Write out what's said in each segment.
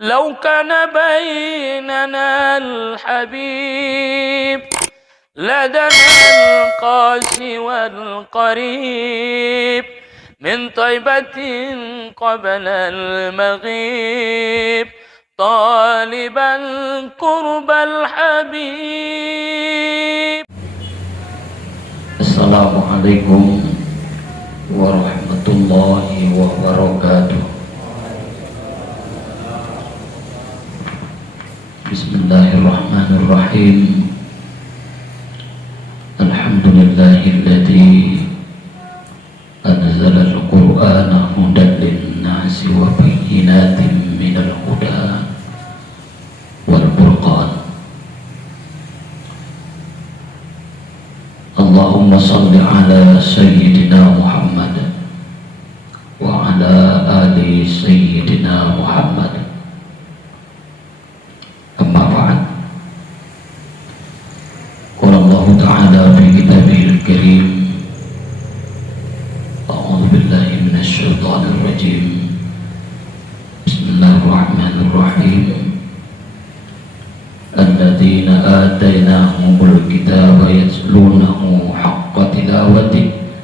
لو كان بيننا الحبيب لدنا القاسي والقريب من طيبة قبل المغيب طالبا قرب الحبيب. Assalamualaikum warahmatullahi wabarakatuh. Bismillahirrahmanirrahim. Alhamdulillahilladzi anzala al-Qur'ana hudan lin-nasi wa bayyinatin minal huda wal furqan. Allahumma salli ala sayyidina Muhammad wa ala ali sayyidina Muhammad. Amma ba'd. Qala Allah ta'ala fi kitabihil karim, a'udzu billahi minasy syaithanir rajim. Bismillahirrahmanirrahim. Alladzina atainahumul kitaba yatlunahu haqqa tilawati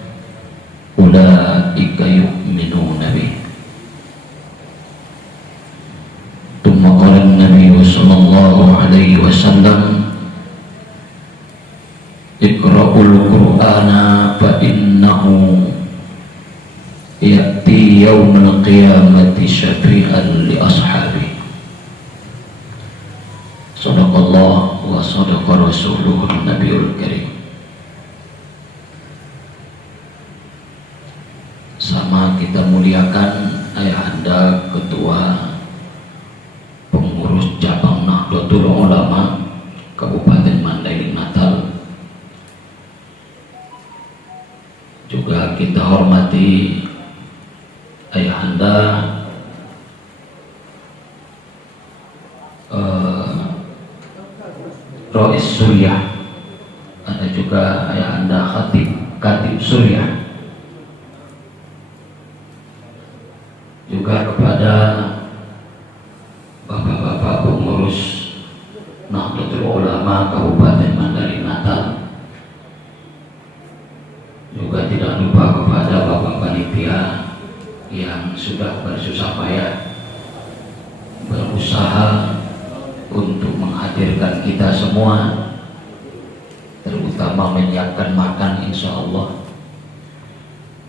ulaika yu'minuna bih. Tsumma qala an-nabiy sallallahu alaihi wasallam, iqra'ul qur'ana fa innahu ya'ti yaumal qiyamati syafi'an li ashabi. Sadaqallah wa sadaqa rasuluhu nabiyul karim. Sama kita muliakan ayahanda ketua pengurus cabang Nahdlatul Ulama Kabupaten Mandailing Natal. Juga kita hormati ayahanda Rois Suryah, ada juga ayahanda Khatib Suryah, juga kepada bapak-bapak pengurus Nahdlatul Ulama Kabupaten Mandailing Natal, juga tidak lupa kepada bapak panitia yang sudah bersusah payah berusaha untuk menghadirkan kita semua, terutama menyiapkan makan. Insya Allah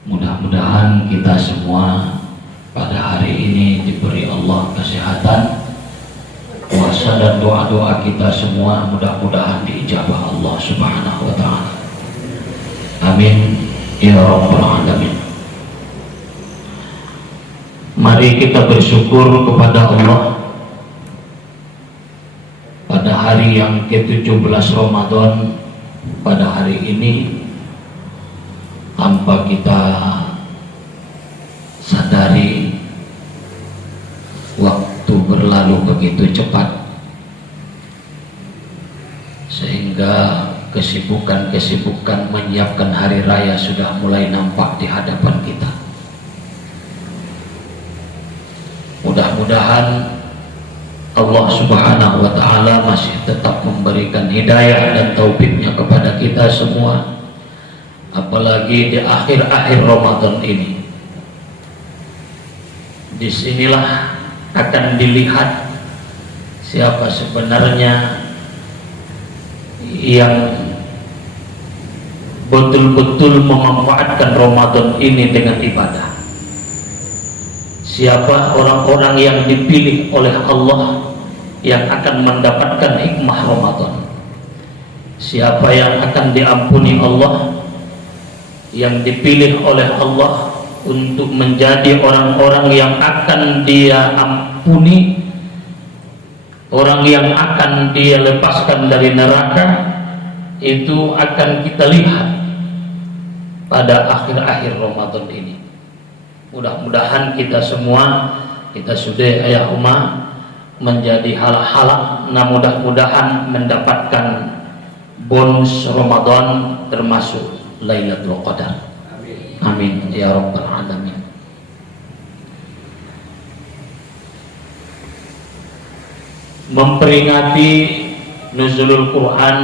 mudah-mudahan kita semua pada hari ini diberi Allah kesehatan, puasa dan doa-doa kita semua mudah-mudahan diijabah Allah Subhanahu wa ta'ala. Amin ya rabbal alamin. Mari kita bersyukur kepada Allah pada hari yang ke-17 Ramadan, pada hari ini tanpa kita sadari waktu berlalu begitu cepat, sehingga kesibukan menyiapkan hari raya sudah mulai nampak di hadapan kita. Mudah-mudahan Allah Subhanahu wa ta'ala masih tetap memberikan hidayah dan taufiknya kepada kita semua, apalagi di akhir-akhir Ramadan ini. Disinilah akan dilihat siapa sebenarnya yang betul-betul memanfaatkan Ramadan ini dengan ibadah. Siapa orang-orang yang dipilih oleh Allah yang akan mendapatkan hikmah Ramadan. Siapa yang akan diampuni Allah, yang dipilih oleh Allah untuk menjadi orang-orang yang akan Dia ampuni, orang yang akan Dia lepaskan dari neraka. Itu akan kita lihat pada akhir-akhir Ramadan ini. Mudah-mudahan kita semua, kita sudah ayah umma menjadi halak-halak, nah mudah-mudahan mendapatkan bonus Ramadan termasuk Lailatul Qadar. Amin ya rabbal alamin. memperingati nuzulul Quran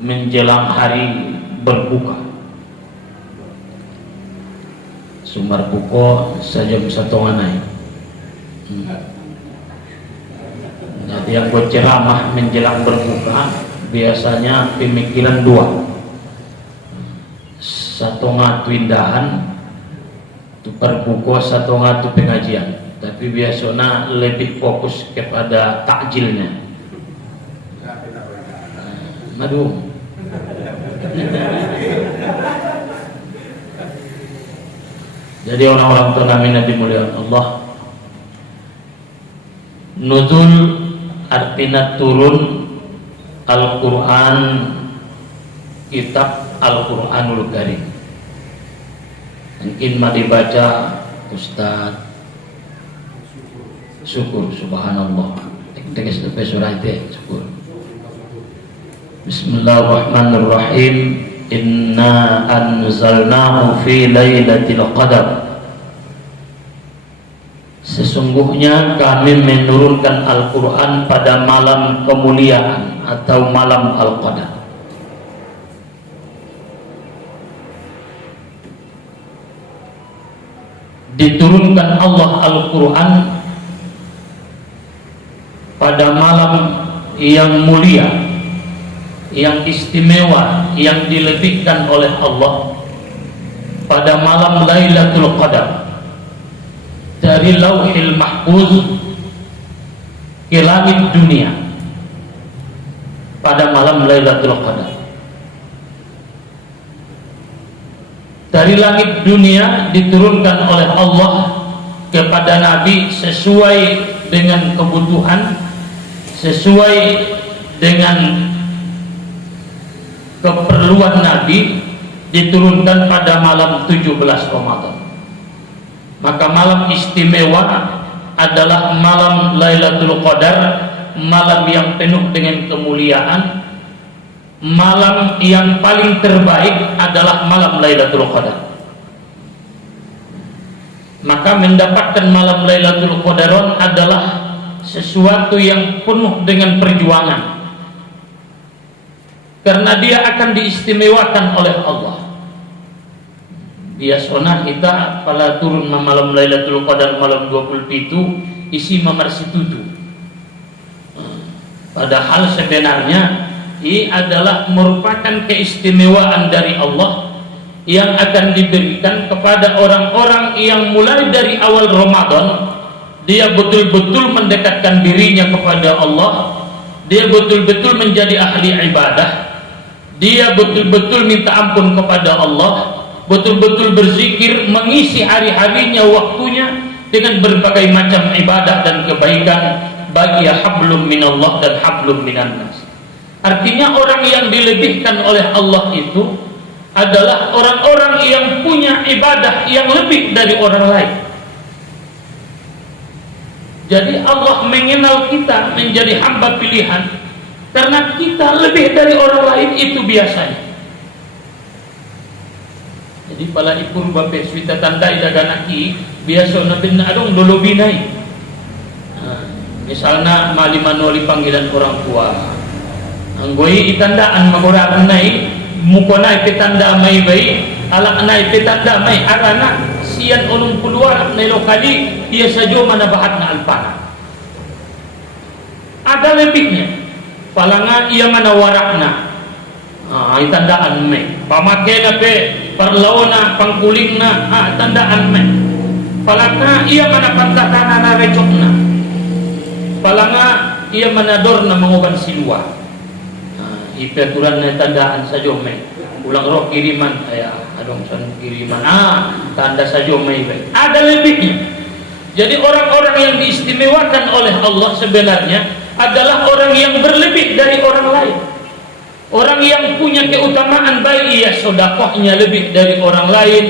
menjelang hari berbuka. Sumber buka saja setengah naik. Jadi yang buat ceramah menjelang berbuka biasanya pemikiran dua. Setengah tu indahan, tu berbuka, setengah tu pengajian. Tapi biasanya lebih fokus kepada takjilnya. Madu. Jadi orang-orang tunamin dimuliakan Allah, nuzul artinya turun Al-Quran, kitab Al-Quranul Karim. Mungkin mau dibaca Ustaz, syukur, subhanallah. Tegas sampai surah itu, syukur. Bismillahirrahmanirrahim. Inna anzalnahu fi lailatul qadar. Sesungguhnya kami menurunkan Al-Quran pada malam kemuliaan atau malam Al-Qadar. Diturunkan Allah Al-Quran pada malam yang mulia, yang istimewa, yang dilebihkan oleh Allah pada malam Lailatul Qadar, dari Lauhil Mahfuz ke langit dunia pada malam Lailatul Qadar. Dari langit dunia diturunkan oleh Allah kepada Nabi sesuai dengan kebutuhan, sesuai dengan keperluan Nabi, diturunkan pada malam 17 Ramadan. Maka malam istimewa adalah malam Lailatul Qadar, malam yang penuh dengan kemuliaan. Malam yang paling terbaik adalah malam Lailatul Qadar. Maka mendapatkan malam Lailatul Qadar adalah sesuatu yang penuh dengan perjuangan, karena dia akan diistimewakan oleh Allah. Biasanya kita pada turun malam Lailatul Qadar malam 27 isi mamarsi tutu. Padahal sebenarnya ini adalah merupakan keistimewaan dari Allah yang akan diberikan kepada orang-orang yang mulai dari awal Ramadan dia betul-betul mendekatkan dirinya kepada Allah, dia betul-betul menjadi ahli ibadah, dia betul-betul minta ampun kepada Allah, betul-betul berzikir, mengisi hari-harinya, waktunya dengan berbagai macam ibadah dan kebaikan, bagi hablum minallah dan hablum minannas. Artinya orang yang dilebihkan oleh Allah itu adalah orang-orang yang punya ibadah yang lebih dari orang lain. Jadi Allah mengenal kita menjadi hamba pilihan karena kita lebih dari orang lain, itu biasanya. Jadi pala ipur bape swita tandai daganaki biasa nabi adong dulu binai. Misalnya mali manuali panggilan orang tua. Anggoi itandaan maguraan nai mukona itanda mai bai alak nai itanda mai arana sian ulung puluan nai lokali ia sajo mana bahat na alpana. Ada lebihnya. Palanga ia mana warakna. Itandaan mai. Pamake na pe parlaona pangkulingna tandaan mai. Palanga ia mana pantatana na recokna. Palanga ia mana dor na manguban silwa. Ipaturan na tandaan sa jomay ulang roh kiriman ay adong san kiriman tanda sa jomay ada lebihnya. Jadi orang-orang yang diistimewakan oleh Allah sebenarnya adalah orang yang berlebih dari orang lain, orang yang punya keutamaan, baik ia sedekahnya lebih dari orang lain,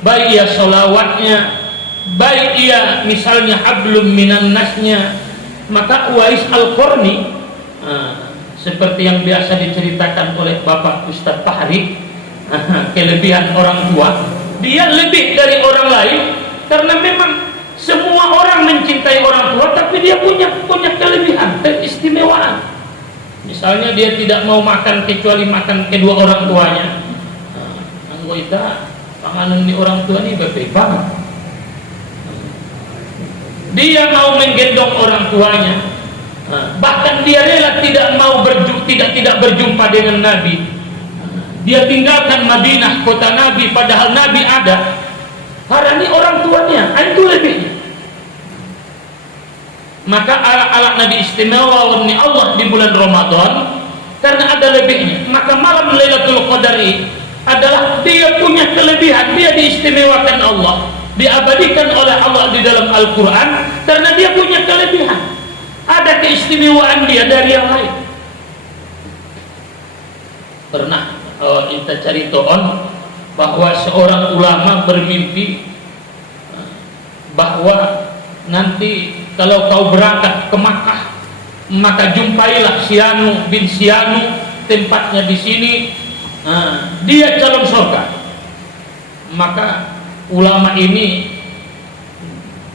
baik ia sholawatnya, baik ia misalnya hablum minan nasnya. Maka Uwais Al-Qarni seperti yang biasa diceritakan oleh Bapak Ustadz Fahri, kelebihan orang tua, dia lebih dari orang lain karena memang semua orang mencintai orang tua, tapi dia punya kelebihan, Misalnya dia tidak mau makan kecuali makan kedua orang tuanya. Anggota panganan ni orang tua ni berbeda. Dia mau menggendong orang tuanya. Bahkan dia rela tidak mau tidak berjumpa dengan Nabi. Dia tinggalkan Madinah, kota Nabi, padahal Nabi ada. Karena ini orang tuanya, itu lebihnya. Maka alat-alat Nabi istimewa warni Allah di bulan Ramadan karena ada lebihnya. Maka malam Lailatul Qadar adalah dia punya kelebihan, dia diistimewakan Allah, diabadikan oleh Allah di dalam Al-Quran karena dia punya kelebihan. Ada keistimewaan dia dari yang lain. Pernah kita cari toon bahwa seorang ulama bermimpi bahwa nanti kalau kau berangkat ke Makkah, maka jumpailah Sianu bin Sianu, tempatnya di sini. Dia calon surga. Maka ulama ini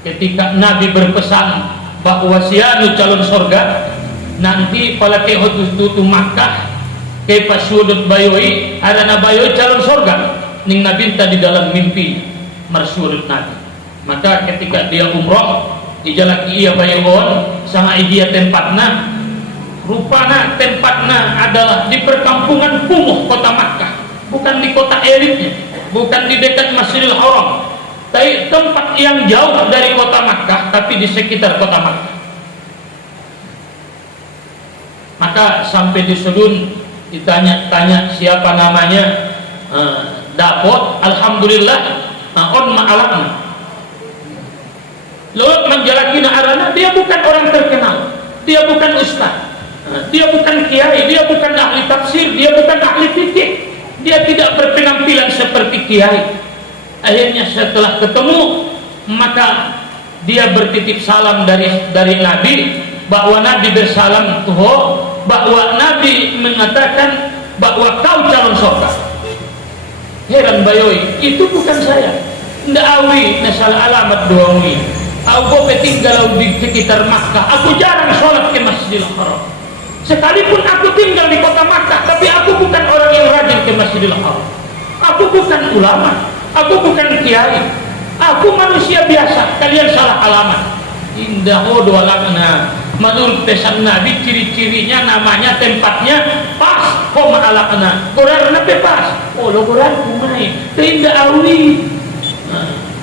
ketika Nabi berpesan bahwa Sianu calon surga, nanti pada kehotutu Makkah ke pasudut bayoi ada bayoi calon surga. Ning Nabi di dalam mimpi marsudut Nabi. Maka ketika dia umroh dijalaki ia bayon sama dia tempatna, rupana tempatna adalah di perkampungan kumuh kota Makkah, bukan di kota elitnya, bukan di dekat Masjidil Haram, tapi tempat yang jauh dari kota Makkah, tapi di sekitar kota Makkah. Maka sampai di sudun ditanya-tanya siapa namanya, dapat alhamdulillah on ma'alakna. Lalu menjalaki arana, dia bukan orang terkenal, dia bukan ustaz, dia bukan kiai, dia bukan ahli tafsir, dia bukan ahli fikih, dia tidak berpenampilan seperti kiai. Akhirnya setelah ketemu, maka dia bertitip salam dari Nabi, bahwa Nabi bersalam tuh, bahwa Nabi mengatakan bahwa kau calon surga. Heran bayoi, itu bukan saya. Ndak awi nasal alamat doawi. Aku tinggal di sekitar Makkah. Aku jarang sholat ke Masjidil Haram. Sekalipun aku tinggal di kota Makkah, tapi aku bukan orang yang rajin ke Masjidil Haram. Aku bukan ulama, aku bukan kiai, aku manusia biasa. Kalian salah alamat. Indah alakna. Menurut pesan Nabi, ciri-cirinya, namanya, tempatnya pas. Koma alakna. Quran pas. Oh, lo Quran kumai. Tidak awi.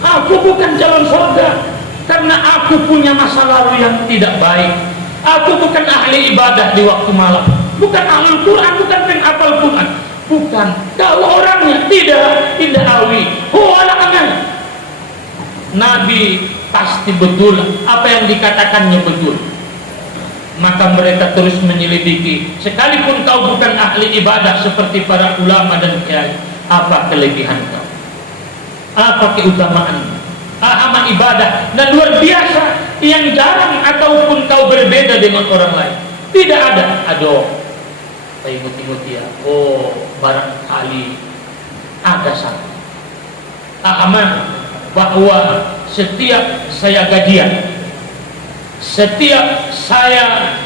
Aku bukan calon surga. Karena aku punya masa lalu yang tidak baik. Aku bukan ahli ibadah di waktu malam, bukan ahli Quran, bukan penghafal Quran, bukan. Kalau orangnya tidak awi, huwalakan. Nabi pasti betul, apa yang dikatakannya betul. Maka mereka terus menyelidiki. Sekalipun kau bukan ahli ibadah seperti para ulama dan kiai, apa kelebihan kau? Apa keutamaanmu? Amal ibadah dan luar biasa yang jarang ataupun kau berbeda dengan orang lain. Tidak ada. Aduh, imut-imut ya. Oh, barangkali ada satu. Aman bahwa setiap saya gajian, setiap saya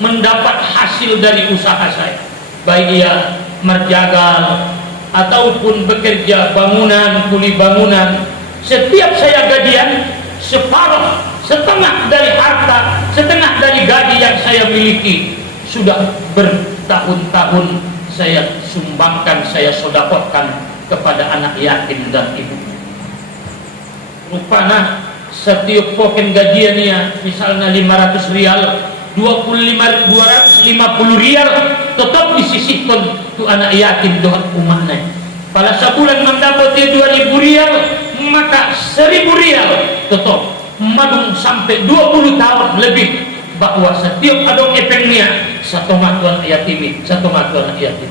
mendapat hasil dari usaha saya, baik ia merjagal ataupun bekerja bangunan, kuli bangunan, setiap saya gajian, separuh, setengah dari harta, setengah dari gaji yang saya miliki sudah bertahun-tahun saya sumbangkan, saya sedekahkan kepada anak yatim dan ibu. Rupanya setiap poken gajiannya misalnya 500 rial, 250 rial tetap disisihkan tu anak yatim doa umatnya. Pada sebulan mendapat 2.000 rial, maka 1.000 rial tetap madung sampai 20 tahun lebih, bahwa setiap adong epengnya satu matuan yatim, satu matuan yatim.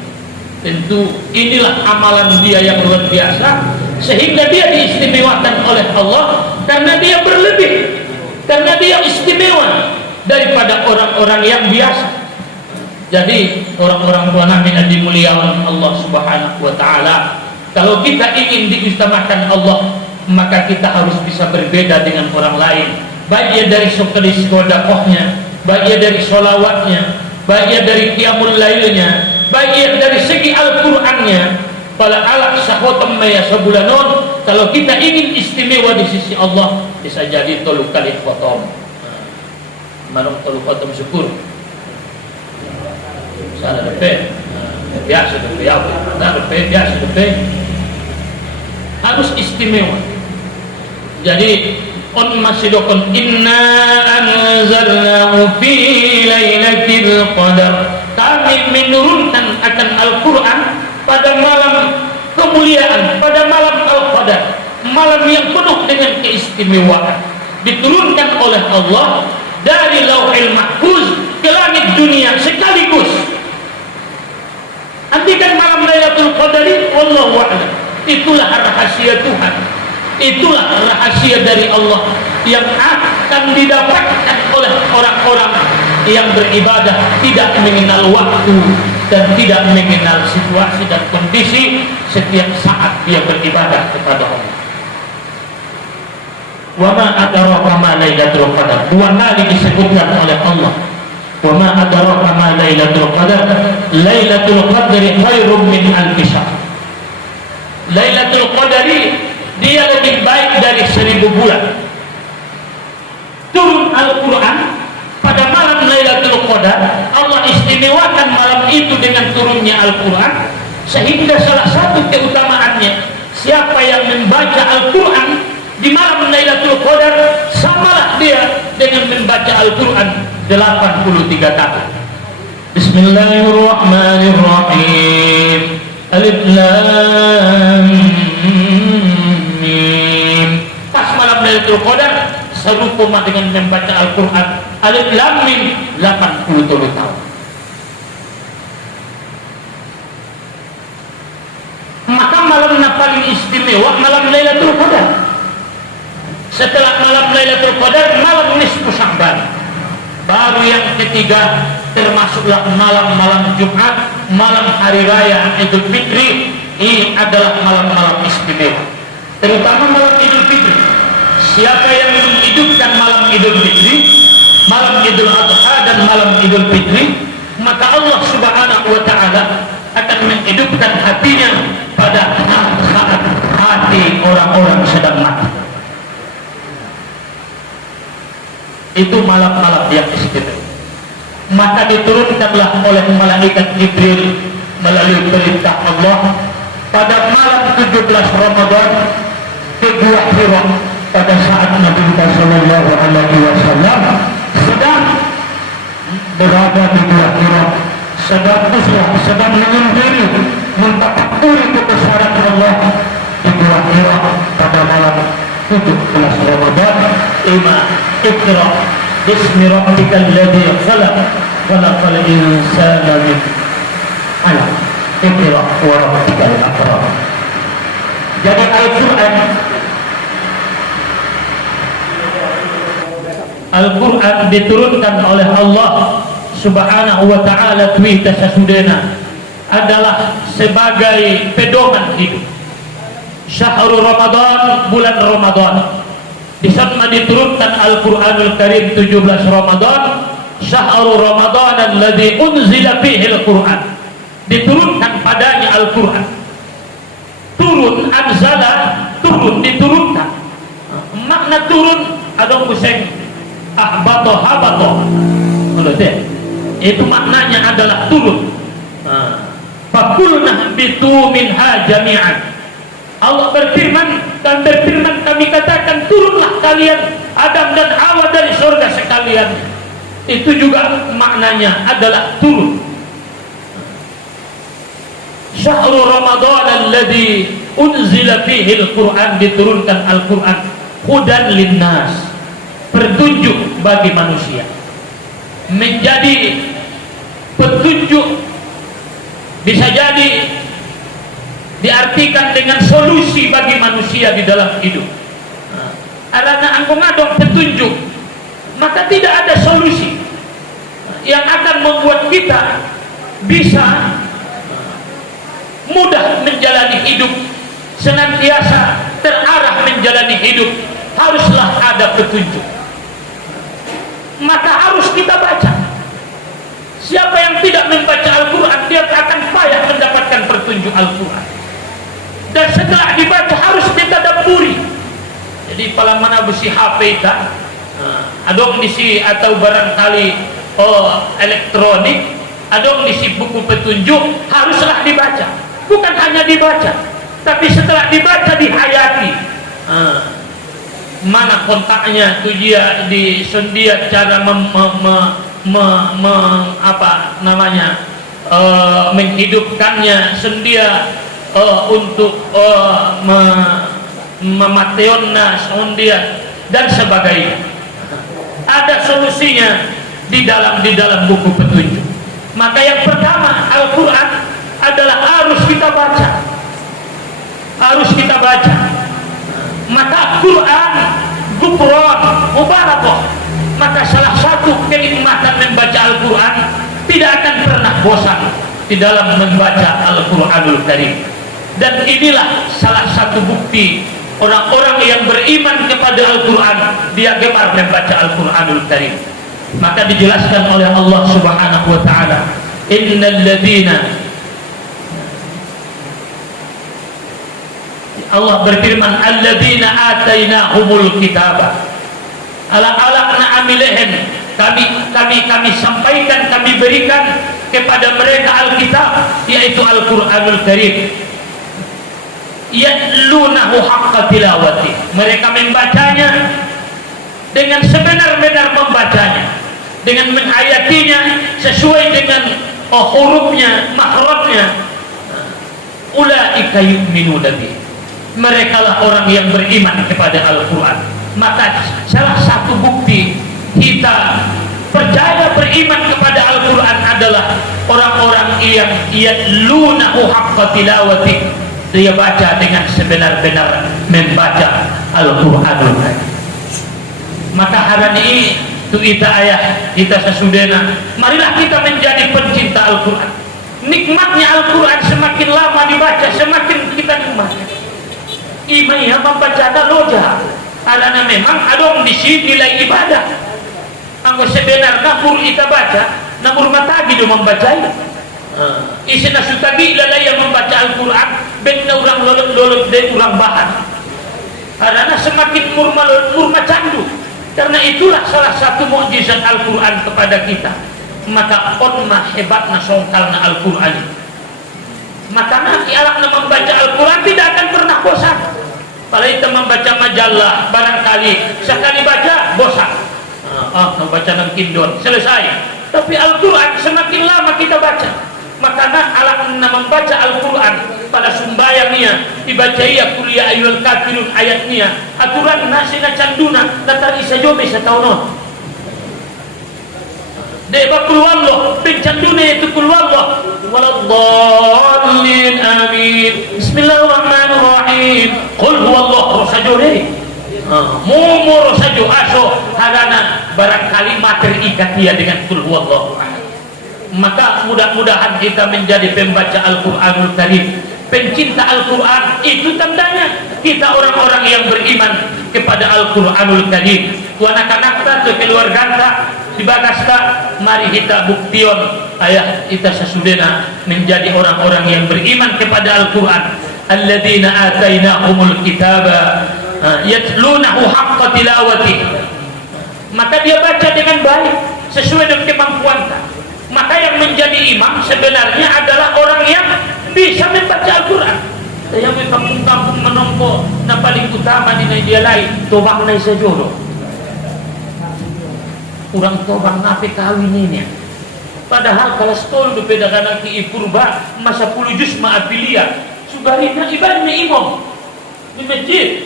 Tentu inilah amalan dia yang luar biasa, sehingga dia diistimewakan oleh Allah karena dia berlebih, karena dia istimewa daripada orang-orang yang biasa. Jadi orang-orang tua Nabi yang dimuliakan Allah Subhanahu wa taala, kalau kita ingin diutamakan Allah, maka kita harus bisa berbeda dengan orang lain, baik dia dari segi sedekahnya, baik dari sholawatnya, baik dari qiyamul lailnya, baik dari segi Al-Qur'annya. Fala alaq sahotam maya sabulanon. Kalau kita ingin istimewa di sisi Allah, bisa jadi tolu kali khotom. Manung tolu khotom syukur. Salah depe. Biasa depe ya. Nah depe biasa depe. Harus istimewa. Jadi on masih dokon inna anzalnahu fi lailatul qadar. Kami menurunkan akan Al-Qur'an pada malam kemuliaan, pada malam Al-Qadar, malam yang penuh dengan keistimewaan. Diturunkan oleh Allah dari Lauhil Mahfuz ke langit dunia sekaligus. Andikan malam Lailatul Qadari, wallahu a'lam. Itulah rahasia Tuhan. Itulah rahasia dari Allah yang akan didapatkan oleh orang-orang yang beribadah tidak mengenal waktu dan tidak mengenal situasi dan kondisi. Setiap saat dia beribadah kepada Allah. Wa ma adraka ma Lailatul Qadar. Dua kali disebutkan oleh Allah. Wa ma adraka ma Lailatul Qadar. Lailatul Qadri khairum min alfi syahr. Lailatul Qadri dia lebih baik dari 1000 bulan. Turun Al-Quran pada malam Lailatul Qadar. Allah istimewakan malam itu dengan turunnya Al-Quran, sehingga salah satu keutamaannya, siapa yang membaca Al-Quran di malam Lailatul Qadar, samalah dia dengan membaca Al-Quran 83 tahun. Bismillahirrahmanirrahim. Alif Lam Mim. Pas malam Lailatul Qadar serupa dengan membaca Al-Quran. Alif Lam Mim 80 tahun. Maka malam yang paling istimewa malam Lailatul Qadar. Setelah malam Lailatul Qadar, malam nisfu Sya'ban. Baru yang ketiga termasuklah malam-malam Jumat, malam hari raya Idul Fitri. Ini adalah malam-malam istimewa, terutama malam Idul Fitri. Siapa yang menghidupkan malam Idul Fitri, malam Idul Adha dan malam Idul Fitri, maka Allah Subhanahu wa Ta'ala akan menghidupkan hatinya pada saat hati orang-orang sedang mati. Itu malam-malam yang istimewa. Maka diturunkanlah oleh malaikat Jibril melalui perintah Allah pada malam 17 Ramadan ke Gua Hira, pada saat Nabi Sallallahu Alaihi Wasallam sedang berada di Gua Hira, sedang menyendiri mentafakuri kebesaran Allah di Gua Hira pada malam 17 Ramadan. Iqra bismi rabbikal ladzi khalaq khalaqal insana min 'alaq. Iqra wa rabbukal akram. Jadi Al-Quran diturunkan oleh Allah Subhanahu wa Ta'ala tuita sasudena adalah sebagai pedoman hidup. Syahrul Ramadan, bulan Ramadan. Di sana diturunkan Al-Quranul Karim 17 Ramadan. Syahrul Ramadan alladzi unzila fihi Al-Quran. Diturunkan padanya Al-Quran. Turun, anzala, turun, diturunkan. Makna turun ada museng ahbato habato. Itu maknanya adalah turun. Fakulna bitu minha jami'an. Allah berfirman, dan berfirman kami katakan turunlah kalian Adam dan Hawa dari surga sekalian. Itu juga maknanya adalah turun. Syahrul Ramadan alladzi unzila fihi al-Quran, diturunkan Al-Quran hudan linnas, petunjuk bagi manusia, menjadi petunjuk. Bisa jadi diartikan dengan solusi bagi manusia di dalam hidup. Karena engkau ngadong petunjuk, maka tidak ada solusi yang akan membuat kita bisa mudah menjalani hidup, senantiasa terarah menjalani hidup. Haruslah ada petunjuk. Maka harus kita baca. Siapa yang tidak membaca Al-Quran, dia akan payah mendapatkan petunjuk Al-Quran. Dan setelah dibaca harus ditadabburi. Jadi pala mana besi HP kan, adong disi atau barangkali elektronik, adong disi buku petunjuk, haruslah dibaca. Bukan hanya dibaca, tapi setelah dibaca dihayati. Mana kontaknya tu dia di sendia cara menghidupkannya sendia untuk memateonna sendia dan sebagainya. Ada solusinya di dalam buku petunjuk. Maka yang pertama, Al-Quran adalah harus kita baca. Harus kita baca. Maka Quran gufron mubarakah. Maka salah satu kenikmatan membaca Al-Quran, tidak akan pernah bosan di dalam membaca Al-Quranul Karim. Dan inilah salah satu bukti orang-orang yang beriman kepada Al-Quran, dia gemar membaca Al-Quranul Karim. Maka dijelaskan oleh Allah Subhanahu wa taala, innal ladzina, Allah berfirman, alladzina atainahumul kitaba ala amilehen, kami sampaikan, kami berikan kepada mereka Alkitab, yaitu Al-Quranul Karim, yatlunahu haqqa tilawati, mereka membacanya dengan sebenar-benar membacanya, dengan menghayatinya sesuai dengan hurufnya, makhrajnya. Ulaika yu'minuna bihi, mereka lah orang yang beriman kepada Al-Quran. Maka salah satu bukti kita percaya beriman kepada Al-Quran adalah orang-orang yang yatlunahu haqqa tilawati, dia baca dengan sebenar-benar membaca Al-Quranul Karim. Maka hari ini tu kita ayah kita sesudahnya, marilah kita menjadi pencinta Al-Quran. Nikmatnya Al-Quran semakin lama dibaca, semakin kita nikmati. Imaya membaca loja, karena memang adong di sini nilai ibadah. Anggo sebenarnya pur kita baca, namun mata gitu membacanya. Isina sutagi lalai yang membaca Al-Quran, benna orang lolot dan orang bahan. Karena semakin murma candu. Karena itulah salah satu mukjizat Al-Quran kepada kita. Maka onma hebatna songkalna Al-Quran. Maka nanti alakna membaca Al-Quran tidak akan pernah bosan. Kalau kita membaca majalah, barangkali sekali baca bosan. Membaca nang kindon selesai. Tapi Al-Quran semakin lama kita baca, maka alakna membaca Al-Quran pada sumbayangnya dibaca ia kuliah ayul kafirun ayatnya aturan nasina canduna latar isa jobe setaunon deba kulwallah pencanduna itu kulwallah waladhdallin amin bismillahirrahmanirrahim qul huwallahu rasajore mumur sajo aso harana barangkali materi ikat dia dengan qul huwallahu ahad. Maka mudah-mudahan kita menjadi pembaca Al-Quranul Karim, pencinta Al-Quran. Itu tandanya kita orang-orang yang beriman kepada Al-Quranul Karim. Anak-anak ke keluarga dibagasta, mari kita buktion ayah kita sesudahnya menjadi orang-orang yang beriman kepada Al-Quran. Alladzina atainahumul kitaba yatlunahu haqqa tilawati, maka dia baca dengan baik sesuai dengan kemampuannya. Maka yang menjadi imam sebenarnya adalah orang yang bisa membaca Al-Quran. Yang di kampung-kampung menompo na paling utama di dia lain tobang na isa jodoh. Kurang tobang ngape kawin ini. Padahal kalau stol bepedakan ki ipurba masa 10 juz maapilia sugarina ibadahnya imam di masjid.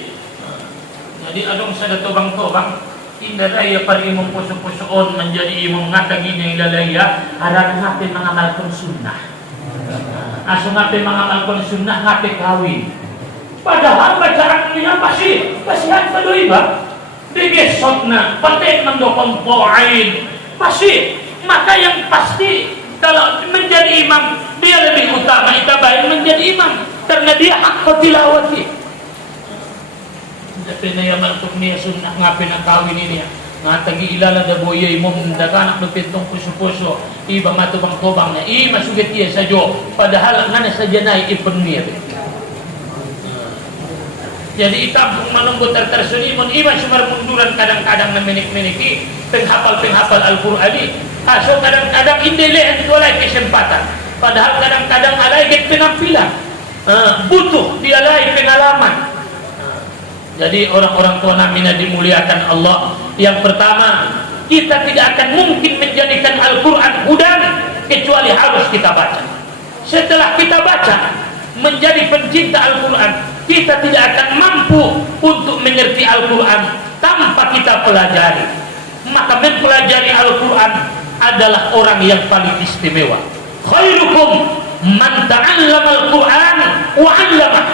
Jadi adong sada tobang-tobang indah raya para imam puso-pusoon menjadi imam ngata gini ilalaya harap ngape mengamalkan sunnah. Aso ngape mengamalkan sunnah ngape kawin. Padahal bacaannya pasti ada doiba. Digesotna paten mendokong poain pasti. Maka yang pasti kalau menjadi imam dia lebih utama itabain menjadi imam karena dia hak tilawati. Tapi na yaman tuk niya sunnah ngapain na kawin ini ya. ngatagi ilala da boyay mo dakanak do pentong puso-puso iba matubang-tubang na masugat iya sa jo padahal nga na sa janay ipenir. Jadi itabung manunggo tersulimon iba sumar munduran kadang-kadang na menik-meniki penghafal Al-Qur'ani. So kadang-kadang hindi lehen walay kesempatan. Padahal kadang-kadang alay git penampilan. Butuh dia alay pengalaman. Jadi orang-orang tua namin na dimuliakan Allah, yang pertama, kita tidak akan mungkin menjadikan Al-Quran hudan kecuali harus kita baca. Setelah kita baca, menjadi pencinta Al-Quran, kita tidak akan mampu untuk mengerti Al-Quran tanpa kita pelajari. Maka mempelajari Al-Quran adalah orang yang paling istimewa. Khairukum man ta'allama Al-Quran wa 'allamah.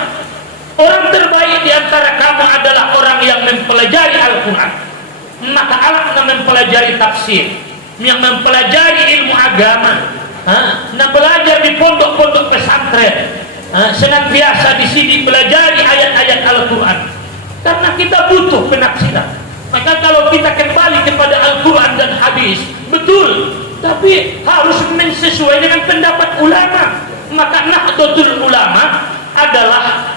Orang terbaik di antara kamu adalah orang yang mempelajari Al-Quran. Maka alatnya mempelajari tafsir, yang mempelajari ilmu agama, nah belajar di pondok-pondok pesantren, senantiasa di sini pelajari ayat-ayat Al-Quran. Karena kita butuh penafsiran. Maka kalau kita kembali kepada Al-Quran dan hadis, betul, tapi harus sesuai dengan pendapat ulama. Maka Nahdlatul Ulama adalah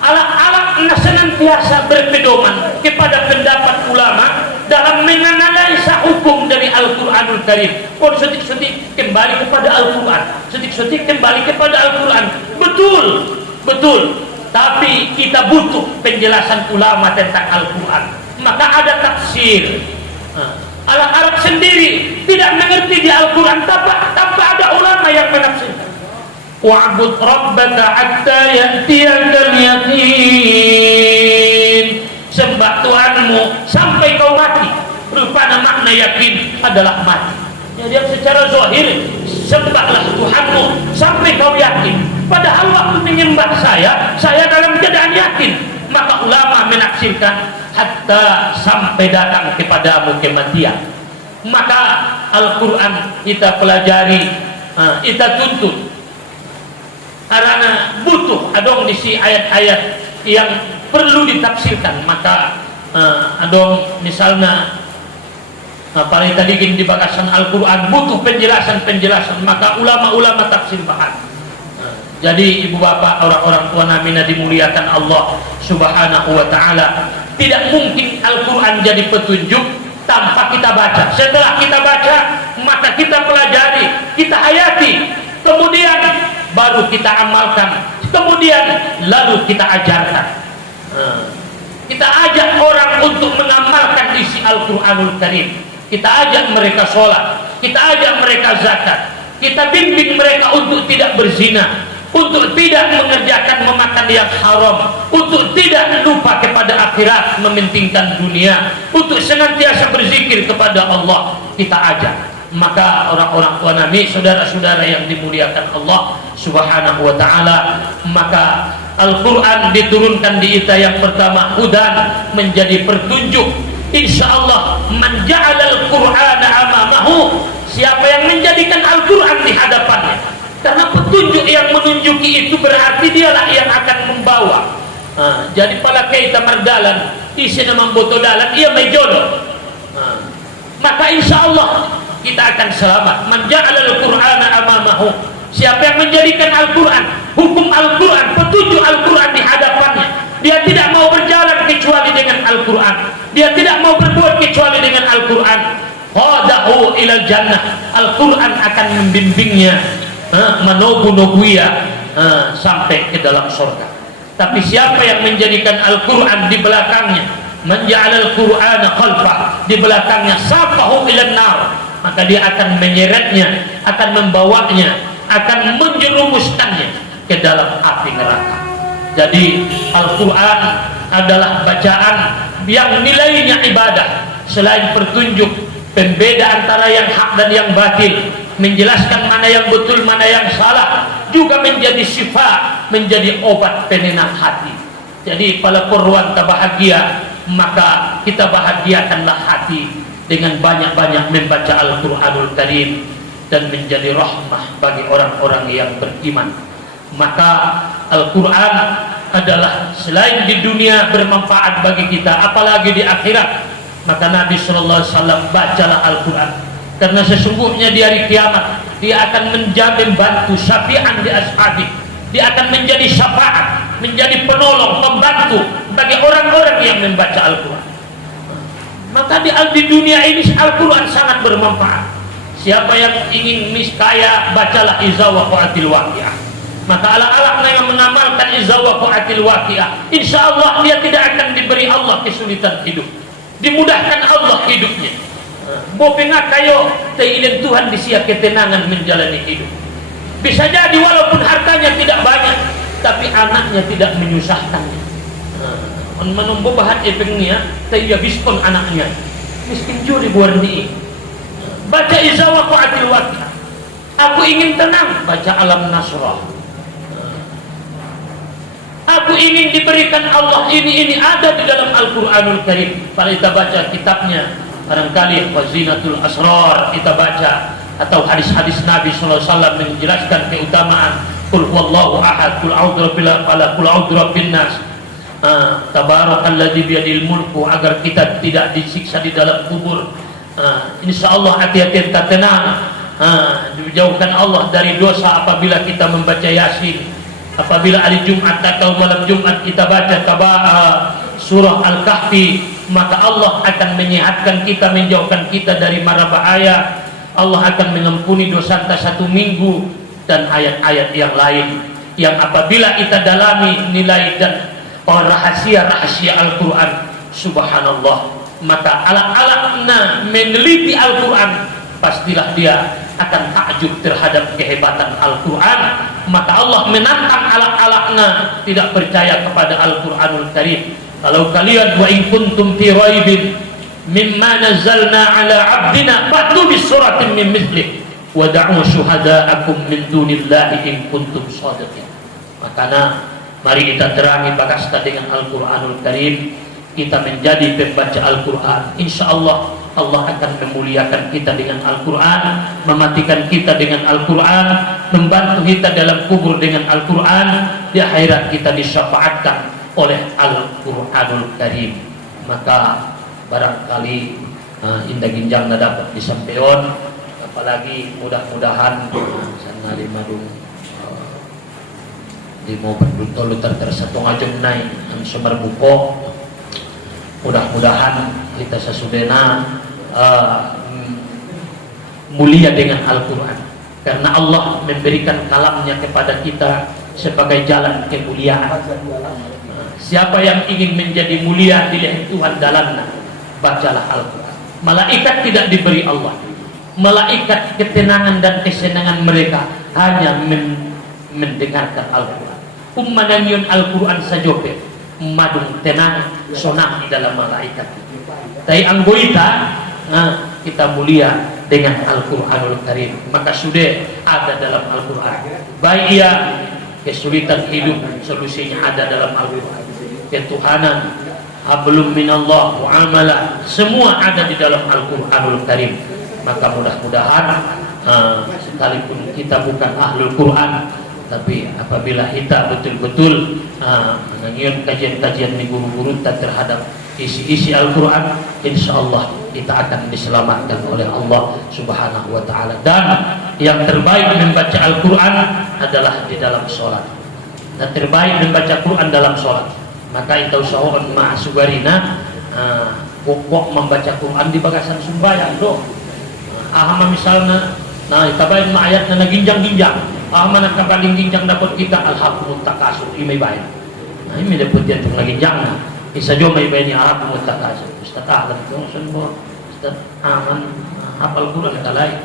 alat senantiasa berpedoman kepada pendapat ulama dalam menganalisa hukum dari Al-Quranul Karim. Setik-setik kembali kepada Al-Quran, setik-setik kembali kepada Al-Quran. Betul. Tapi kita butuh penjelasan ulama tentang Al-Quran. Maka ada tafsir. Alat-alat sendiri tidak mengerti di Al-Quran tanpa ada ulama yang menafsirkan. Wa'bud rabbaka hatta ya'tiyakal yaqin. Sembah Tuhanmu sampai kau mati. Rupanya makna yakin adalah mati. Jadi secara zahir sembahlah Tuhanmu sampai kau yakin. Padahal waktu menyembah saya dalam keadaan yakin. Maka ulama menafsirkan hatta sampai datang kepadamu kematian. Maka Al-Quran kita pelajari, kita tuntut. Karena butuh adong disi ayat-ayat yang perlu ditafsirkan. Maka adong misalnya paling tadi di bakasan Al-Quran butuh penjelasan. Maka ulama-ulama tafsir bahan. Jadi ibu bapak, orang-orang tua namina dimuliakan Allah Subhanahu wa ta'ala, tidak mungkin Al-Quran jadi petunjuk tanpa kita baca. Setelah kita baca, maka kita pelajari, kita hayati, kemudian baru kita amalkan, kemudian lalu kita ajarkan. Kita ajak orang untuk mengamalkan isi Al-Quranul Karim. Kita ajak mereka sholat, kita ajak mereka zakat, kita bimbing mereka untuk tidak berzina, untuk tidak mengerjakan memakan yang haram, untuk tidak lupa kepada akhirat, mementingkan dunia, untuk senantiasa berzikir kepada Allah. Kita ajak. Maka orang-orang tua Nabi, saudara-saudara yang dimuliakan Allah Subhanahu wa ta'ala, maka Al-Quran diturunkan di kita yang pertama hudan, menjadi pertunjuk. Insyaallah man ja'alal Qur'ana amamahu, siapa yang menjadikan Al-Quran di hadapannya, karena petunjuk yang menunjuki itu berarti dialah yang akan membawa. Jadi pala kita mardalan isi nama boto dalan ia may jodoh. Maka insyaallah kita akan selamat. Man ja'alal Qur'ana amamahu, siapa yang menjadikan Al-Quran, hukum Al-Quran, petunjuk Al-Quran di hadapannya, dia tidak mau berjalan kecuali dengan Al-Quran, dia tidak mau berbuat kecuali dengan Al-Quran, qadahu ilal jannah, Al-Quran akan membimbingnya menobu-nobuya sampai ke dalam surga. Tapi siapa yang menjadikan Al-Quran di belakangnya, menja'alal Qur'ana khalfah, di belakangnya, safahu ilan nar, maka dia akan menyeretnya, akan membawanya, akan menjerumuskannya ke dalam api neraka. Jadi Al-Quran adalah bacaan yang nilainya ibadah, selain pertunjuk, pembeda antara yang hak dan yang batil, menjelaskan mana yang betul, mana yang salah, juga menjadi syifa, menjadi obat penenang hati. Jadi pada perluan bahagia, maka kita bahagiakanlah hati dengan banyak-banyak membaca Al-Quranul Karim dan menjadi rahmah bagi orang-orang yang beriman. Maka Al-Quran adalah selain di dunia bermanfaat bagi kita, apalagi di akhirat. Maka Nabi SAW bacalah Al-Quran, karena sesungguhnya di hari kiamat dia akan menjadi bantu syafi'an di ashabi, dia akan menjadi syafaat, menjadi penolong, pembantu bagi orang-orang yang membaca Al-Quran. Maka di dunia ini Al-Quran sangat bermanfaat. Siapa yang ingin miskaya, bacalah Iza Waqa'atil Waqi'ah. Maka ala-ala yang mengamalkan Iza Waqa'atil Waqi'ah, insya Allah dia tidak akan diberi Allah kesulitan hidup, dimudahkan Allah hidupnya. Bopengah kayo teilin Tuhan disia ketenangan menjalani hidup. Bisa jadi walaupun hartanya tidak banyak, tapi anaknya tidak menyusahkannya. Menumbuh bahan epengnya, teia biskon anaknya. Miskin juri buarni. Baca Iza Waqa'atil Waqi'ah. Aku ingin tenang, baca Alam Nasrah. Aku ingin diberikan Allah ini ada di dalam Al-Qur'anul Karim. Kalau kita baca kitabnya, barangkali Khazinatul Asrar kita baca, atau hadis-hadis Nabi SAW menjelaskan keutamaan Qul huwallahu ahad, Qul a'udzu birabbil falaq, Qul a'udzu birabbin nas, Tabarakalladzi biyadil mulku, agar kita tidak disiksa di dalam kubur. Insyaallah hati-hati kita tenang, dijauhkan Allah dari dosa apabila kita membaca Yasin. Apabila hari Jumat atau malam Jumat kita baca surah Al-Kahfi, maka Allah akan menyehatkan kita, menjauhkan kita dari mara bahaya. Allah akan mengampuni dosa kita 1 minggu, dan ayat-ayat yang lain yang apabila kita dalami nilai dan rahasia-rahasia Al-Quran, subhanallah, maka alat-alatnya meneliti Al-Quran, pastilah dia akan takjub terhadap kehebatan Al-Quran. Maka Allah menantang alat-alatnya tidak percaya kepada Al-Quranul Karim. Kalau kalian wa in kuntum fi raibin mimma nazzalna ala abdina fa'tu bis suratin min mithlih wa da'u syuhada'akum min dunillahi in kuntum shadiqin. Makanya mari kita terangi bagasta dengan Al-Quranul Karim, kita menjadi pembaca Al-Quran. Insya Allah Allah akan memuliakan kita dengan Al-Quran, mematikan kita dengan Al-Quran, membantu kita dalam kubur dengan Al-Quran, di akhirat kita disyafaatkan oleh Al-Quranul Karim. Maka barangkali indah ginjang dapat disampaikan, apalagi mudah-mudahan sana limadung di mau berdutol tersatu ngajeng naik sumber buko. Mudah-mudahan kita sesudena mulia dengan Al-Quran, karena Allah memberikan kalamnya kepada kita sebagai jalan kemuliaan. Siapa yang ingin menjadi mulia dilihat Tuhan dalamnya, bacalah Al-Quran. Malaikat tidak diberi Allah. Malaikat ketenangan dan kesenangan mereka hanya mendengarkan Al-Quran. Ummananyun Al-Quran sajope madung tenang sonang di dalam malaikat. Tapi anggoita kita mulia dengan Al-Quranul Karim, maka sudah ada dalam Al-Quran. Baik ia kesulitan hidup, solusinya ada dalam Al-Quran. Ketuhanan, hablum minallah wa amalah, semua ada di dalam Al-Quranul Karim. Maka mudah-mudahan sekalipun kita bukan ahlul Quran, tapi apabila kita betul-betul mengenai kajian-kajian di guru-guru terhadap isi-isi Al-Quran, insya Allah kita akan diselamatkan oleh Allah Subhanahu wa Ta'ala. Dan yang terbaik membaca Al-Quran adalah di dalam sholat. Dan terbaik membaca Quran dalam sholat. Maka itu usahakan ma'asubarina pokok membaca Quran di bagasan sembahyang do. Ahama misalnya, nah tabayin ayat na naginjang-ginjang. Ahama na kapaling ginjang dapat kita alhamdulillah takasur imay bayan. Nah ini dapat dia itong naginjang na. Isa jo may bayan ni alhamdulillah takasur. Ustaz ahlan ko sunbo. Ustaz aman hafal Quran kalay.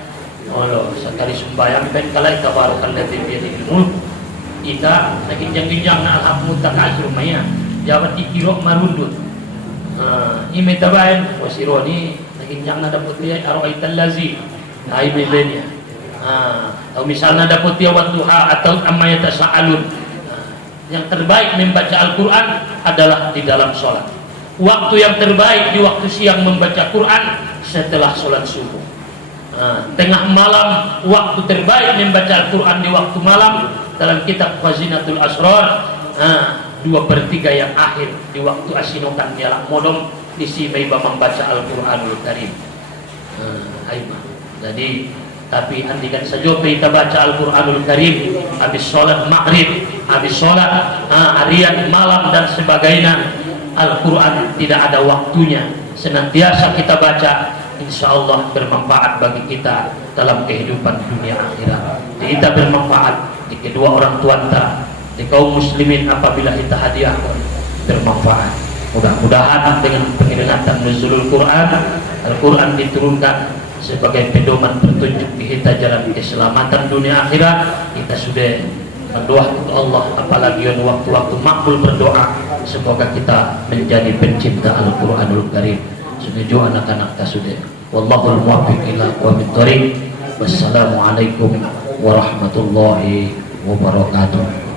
Olo sa kali sembahyang ben kalay tabarakalladzi bi yadihi mulk. Ita naginjang-ginjang na alhamdulillah takasur maya. Jawat ikiro marundut. Imay tabayin wasironi naginjang na dapat dia arwaital lazi. Nah imay bayan niya. Atau misalnya dapat tiawat duha atau amma yatasaalun. Yang terbaik membaca Al-Quran adalah di dalam sholat. Waktu yang terbaik di waktu siang membaca Quran setelah sholat subuh. Tengah malam waktu terbaik membaca Al-Quran di waktu malam. Dalam kitab Khazinatul Asrar 2/3 yang akhir di waktu asinokan dialak modom isi maiba membaca Al-Qur'anul Karim. Jadi tapi andikan saja kita baca Al-Qur'anul Karim habis sholat maghrib, habis sholat harian, malam dan sebagainya. Al-Quran tidak ada waktunya, senantiasa kita baca, insya Allah bermanfaat bagi kita dalam kehidupan dunia akhirat. Kita bermanfaat di kedua orang tua kita, di kaum muslimin apabila kita hadiahkan, bermanfaat. Mudah-mudahan dengan pengeringatan nuzulul Quran, Al-Quran diturunkan sebagai pedoman petunjuk kita jalan keselamatan dunia akhirat. Kita sudah mendoakan Allah, apalagi waktu-waktu makbul berdoa, semoga kita menjadi pencinta Al-Quranul Karim. Setuju anak-anak kita sudah. Wallahul muwaffiq ila aqwamit thoriq. Wassalamualaikum warahmatullahi wabarakatuh.